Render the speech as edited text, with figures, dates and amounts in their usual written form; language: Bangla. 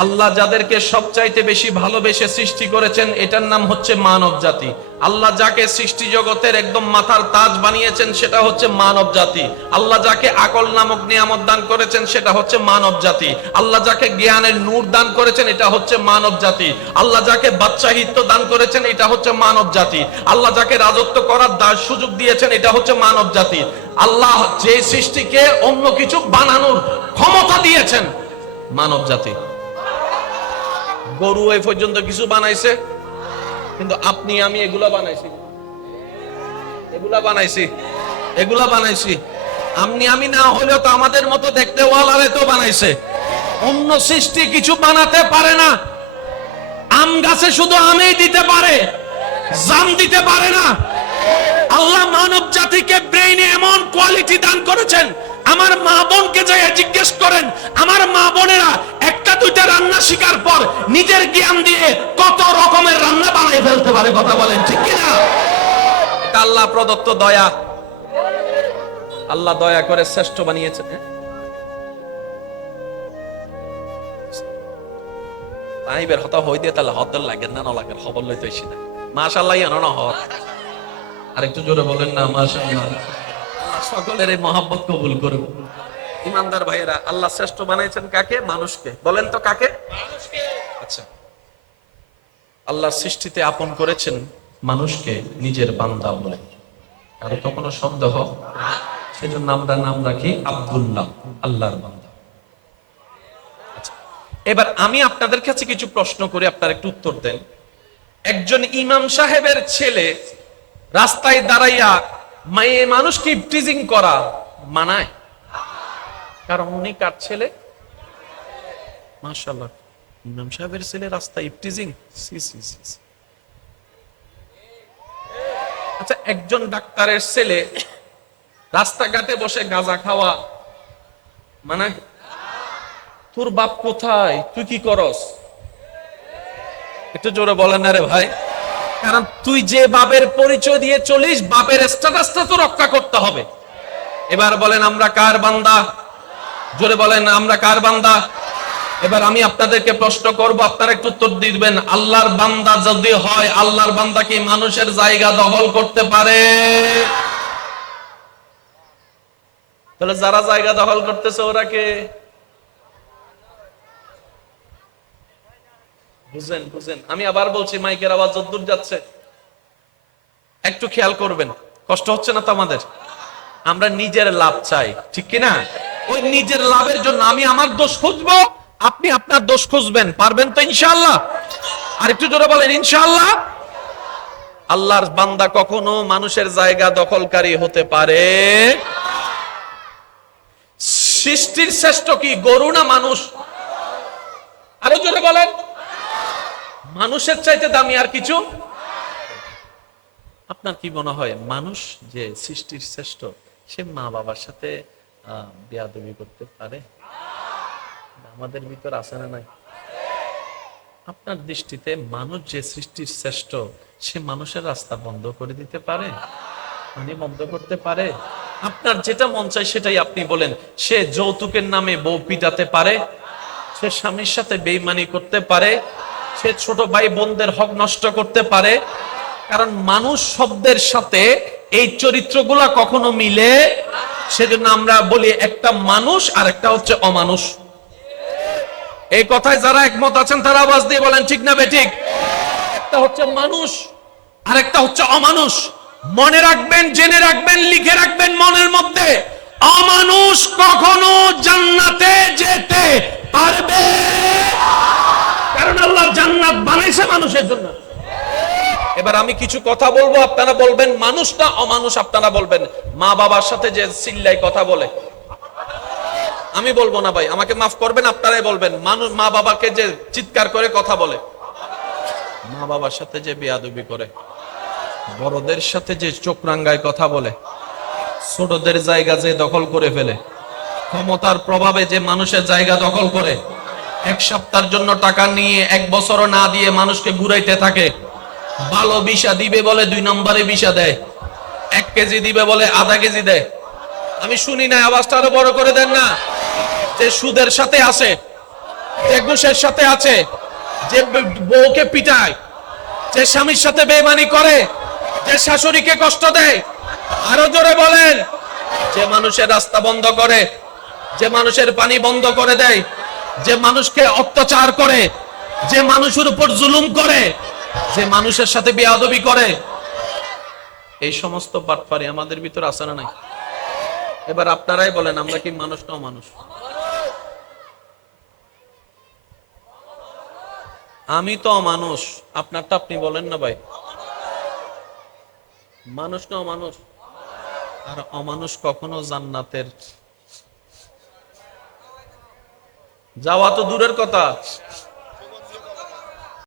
আল্লাহ যাদেরকে সবচাইতে বেশি ভালোবেসে সৃষ্টি করেছেন এটার নাম হচ্ছে মানব জাতি। আল্লাহ যাকে সৃষ্টি জগতের একদম মাথার তাজ বানিয়েছেন সেটা হচ্ছে মানব জাতি। আল্লাহ যাকে আকল নামক নিয়ামত দান করেছেন সেটা হচ্ছে মানব জাতি। আল্লাহ যাকে জ্ঞানের নূর দান করেছেন এটা হচ্ছে মানব জাতি। আল্লাহ যাকে বাদশাহিত্ব দান করেছেন এটা হচ্ছে মানব জাতি। আল্লাহ যাকে রাজত্ব করার সুযোগ দিয়েছেন এটা হচ্ছে মানব জাতি। আল্লাহ যে সৃষ্টিকে অন্য কিছু বানানোর ক্ষমতা দিয়েছেন মানব জাতি। গরু এই পর্যন্ত কিছু বানাইছে, কিন্তু আপনি আমি এগুলা বানাইছি। আপনি আমি না হলেও তো আমাদের মতো দেখতে ওয়ালারে তো বানাইছে। অন্য সৃষ্টি কিছু বানাতে পারে না। আম গাছে শুধু আমই দিতে পারে, জাম দিতে পারে না। আল্লাহ মানব জাতিকে ব্রেইনে এমন কোয়ালিটি দান করেছেন, আমার মা বোনকে যাই জিজ্ঞেস করেন, আমার মা বোনেরা একটা দুইটা রান্না শিকার পর নিজের জ্ঞান দিয়ে কত রকমের রান্না বানাই ফেলতে পারে। কথা বলেন ঠিক কিনা? এটা আল্লাহ প্রদত্ত দয়া। আল্লাহ দয়া করে শ্রেষ্ঠ বানিয়েছেন। তাইবের হতা হই দিয়ে তাহলে হদল লাগে না লাগে খবর লইতে আসি না। মাশাআল্লাহ না হত আরেকটু জোরে বলেন না মাশাআল্লাহ। সকলের এই মহব্বত কবুল করুন। ইমানদার ভাইয়েরা, আল্লাহ শ্রেষ্ঠ বানাইছেন কাকে? মানুষকে। বলেন তো কাকে? মানুষকে। আচ্ছা, আল্লাহ সৃষ্টিতে আপন করেছেন মানুষকে নিজের বান্দা বলে। কারো তো কোনো সন্দেহ? সেজন্য আমরা নাম রাখি আব্দুল্লাহ, আল্লাহর বান্দা। আচ্ছা, এবার আমি আপনাদের কাছে কিছু প্রশ্ন করে আপনারা একটু উত্তর দেন। একজন ইমাম সাহেবের ছেলে রাস্তায় দাঁড়াইয়া মায়ে মানুষকে ইফটিজিং করা মানায়? কারণ উনি কার ছেলে? মাশাআল্লাহ, ইমাম সাহেবের ছেলে রাস্তায় ইফটিজিং। আচ্ছা, একজন ডাক্তারের ছেলে রাস্তাঘাটে বসে গাঁজা খাওয়া মানায়? তোর বাপ কোথায়, তুই কি করস? একটু জোরে বলেন না রে ভাই। কারণ তুই যে বাপের পরিচয় দিয়ে চলিস, বাপের স্ট্যাটাসটা তো রক্ষা করতে হবে। এবার বলেন আমরা কার বান্দা? জোরে বলেন আমরা কার বান্দা? এবার আমি আপনাদেরকে প্রশ্ন করব, আপনারা একটু উত্তর দিবেন। আল্লাহর বান্দা যদি হয়, আল্লাহর বান্দা কি মানুষের জায়গা দখল করতে পারে? তাহলে যারা জায়গা দখল করতেছে ওরা কে? বুঝেন। আমি আবার বলছি, মাইকের আওয়াজ যতদূর যাচ্ছে একটু খেয়াল করবেন। কষ্ট হচ্ছে না তো আমাদের? আমরা নিজের লাভ চাই, ঠিক কিনা? ওই নিজের লাভের জন্য আমি আমার দোষ খুঁজবো, আপনি আপনার দোষ খুঁজবেন। পারবেন তো ইনশাআল্লাহ? আর একটু জোরে বলেন ইনশাআল্লাহ। আল্লাহর বান্দা কখনো মানুষের জায়গা দখলকারী হতে পারে? সৃষ্টির শ্রেষ্ঠ কি, গরু না মানুষ? আরো জোরে বলেন। মানুষের চাইতে দামি আর কিছু? আপনার কি মনে হয় মানুষ যে সৃষ্টির শ্রেষ্ঠ, সে মা বাবার সাথে বেয়াদবি করতে পারে? আমাদের ভিতর আছে না নাই? আপনার দৃষ্টিতে মানুষ যে সৃষ্টির শ্রেষ্ঠ, সে মানুষের রাস্তা বন্ধ করে দিতে পারে? মানে বন্ধ করতে পারে? আপনার যেটা মন চায় সেটাই আপনি বলেন। সে যৌতুকের নামে বউ পিটাতে পারে? সে স্বামীর সাথে বেঈমানি করতে পারে? সে ছোট ভাই বোনদের হক নষ্ট করতে পারে? কারণ মানুষ শব্দের সাথে এই চরিত্রগুলা কখনো মিলে। সেজন্য আমরা বলি একটা মানুষ আর একটা হচ্ছে অমানুষ। এই কথায় যারা একমত আছেন তারা আওয়াজ দিয়ে বলেন ঠিক না বেঠিক? একটা হচ্ছে মানুষ আর একটা হচ্ছে অমানুষ। মনে রাখবেন, জেনে রাখবেন, লিখে রাখবেন মনের মধ্যে, অমানুষ কখনো জান্নাতে যেতে পারবে? কারণ আল্লাহ জান্নাত বানাইছে মানুষের জন্য। এবার আমি কিছু কথা বলবো, আপনারা বলবেন মানুষ না অমানুষ। আপনারা বলবেন মা বাবার সাথে যে চিল্লাই কথা বলে, আমি বলবো না ভাই, আমাকে মাফ করবেন, আপনারাই বলবেন মানুষ। মা বাবাকে যে চিৎকার করে কথা বলে, মা বাবার সাথে যে বেয়াদবি করে, বড়দের সাথে যে চোখ রাঙ্গায় কথা বলে, ছোটদের জায়গা যে দখল করে ফেলে, ক্ষমতার প্রভাবে যে মানুষের জায়গা দখল করে, এক সপ্তাহের জন্য টাকা নিয়ে এক বছরও না দিয়ে মানুষকে ঘুরাইতে থাকে। ভালো ভিসা দিবে বলে 2 নম্বরে ভিসা দেয়, 1 কেজি দিবে বলে আধা কেজি দেয়। আমি শুনি না, আওয়াজটা আরো বড় করে দেন না। যে সুদের সাথে আসে, যে ঘুষের সাথে আছে, যে বউকে পিটায়, যে স্বামীর সাথে বেইমানি করে, যে শাশুড়িকে কষ্ট দেয়। আরো জোরে বলেন, যে মানুষের রাস্তা বন্ধ করে, যে মানুষের পানি বন্ধ করে দেয়, যে মানুষকে অত্যাচার করে, যে মানুষের উপর জুলুম করে, যে মানুষের সাথে বেয়াদবি করে, এই সমস্ত বাটপারি আমাদের ভিতর আছে না নাই? এবার আপনারাই বলেন, আমরা কি মানুষ না অমানুষ? আমি তো অমানুষ, আপনারটা আপনি বলেন না ভাই। মানুষ না অমানুষ? আর অমানুষ কখনো জান্নাতের যাওয়া তো দূরের কথা,